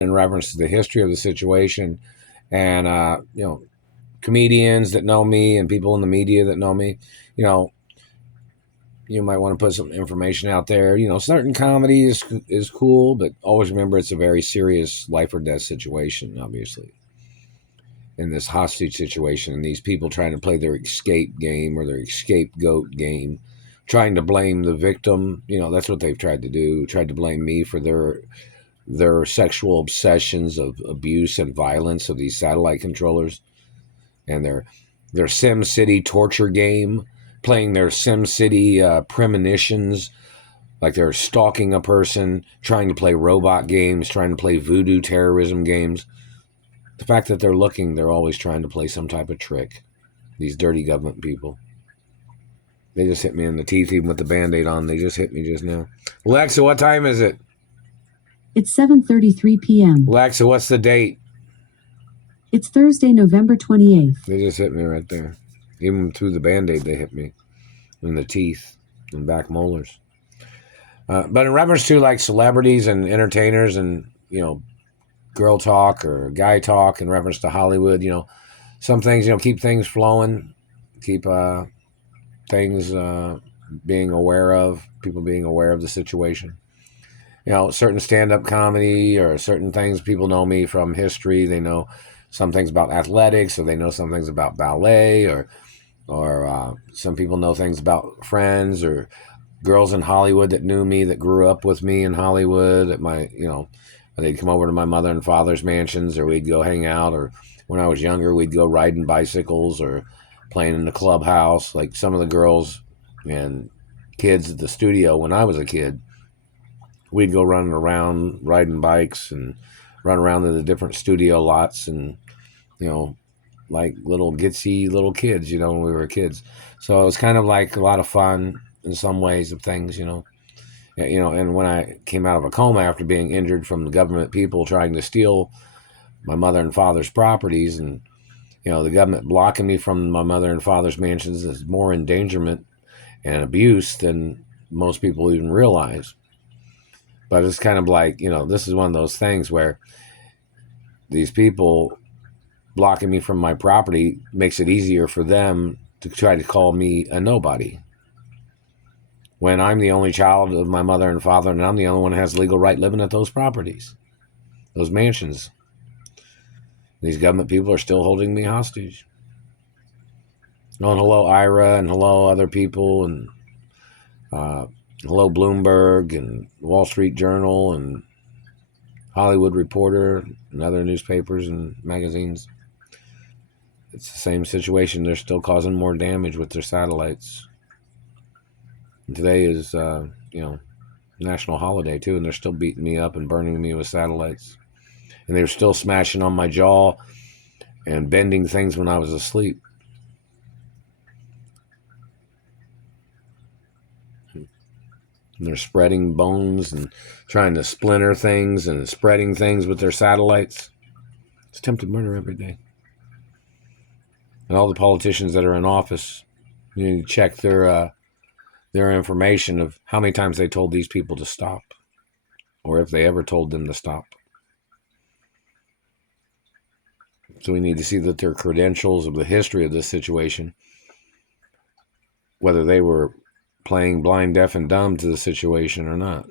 in reference to the history of the situation, and comedians that know me and people in the media that know me, you know, you might want to put some information out there. Certain comedy is cool, but always remember it's a very serious life or death situation, obviously, in this hostage situation, and these people trying to play their escape game or their scapegoat game, trying to blame the victim. That's what they've tried to do. Tried to blame me for their sexual obsessions of abuse and violence of these satellite controllers, and their Sim City torture game, playing their Sim City premonitions, like they're stalking a person, trying to play robot games, trying to play voodoo terrorism games. The fact that they're looking, they're always trying to play some type of trick. These dirty government people. They just hit me in the teeth, even with the Band-Aid on. They just hit me just now. Alexa, what time is it? It's 7:33 p.m. Alexa, what's the date? It's Thursday, November 28th. They just hit me right there. Even through the Band-Aid, they hit me in the teeth and back molars. But in reference to like celebrities and entertainers and, girl talk or guy talk in reference to Hollywood, some things, keep things flowing, keep things being aware of, people being aware of the situation. Certain stand-up comedy or certain things, people know me from history. They know some things about athletics, or they know some things about ballet, or some people know things about friends or girls in Hollywood that knew me, that grew up with me in Hollywood. At my, they'd come over to my mother and father's mansions, or we'd go hang out, or when I was younger, we'd go riding bicycles or playing in the clubhouse. Like some of the girls and kids at the studio when I was a kid, we'd go running around, riding bikes and run around to the different studio lots and, like little gitsy little kids, when we were kids. So it was kind of like a lot of fun in some ways of things, and when I came out of a coma after being injured from the government people trying to steal my mother and father's properties, and, the government blocking me from my mother and father's mansions is more endangerment and abuse than most people even realize. But it's kind of like, this is one of those things where these people blocking me from my property makes it easier for them to try to call me a nobody, when I'm the only child of my mother and father, and I'm the only one who has legal right living at those properties, those mansions. These government people are still holding me hostage. Oh, and hello, Ira, and hello, other people, and hello, Bloomberg, and Wall Street Journal, and Hollywood Reporter, and other newspapers and magazines. It's the same situation. They're still causing more damage with their satellites. And today is, national holiday, too, and they're still beating me up and burning me with satellites. And they were still smashing on my jaw and bending things when I was asleep. And they're spreading bones and trying to splinter things and spreading things with their satellites. It's attempted murder every day. And all the politicians that are in office, you need to check their information of how many times they told these people to stop, or if they ever told them to stop. So we need to see that their credentials of the history of this situation, whether they were playing blind, deaf, and dumb to the situation or not.